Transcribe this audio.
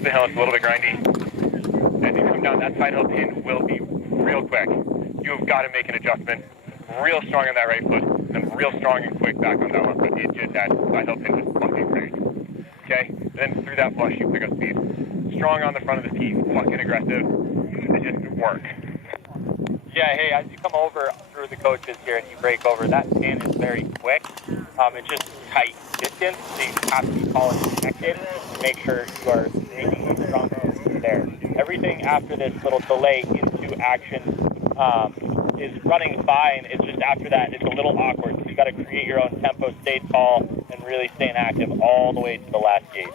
up the hill, it's a little bit grindy. As you come down, that side hill pin will be real quick. You've got to make an adjustment. Real strong on that right foot, and real strong and quick back on that one foot. That side hill pin just fucking crazy. Okay? Then through that flush, you pick up speed. Strong on the front of the tee, fucking aggressive. It just work. Yeah, hey, as you come over through the coaches here and you break over, that pin is very quick. It's just tight distance, so you have to be calling connected to make sure you are making a strong position there. Everything after this little delay into action is running fine. It's just after that, it's a little awkward. So you got to create your own tempo, stay tall, and really stay active all the way to the last gate.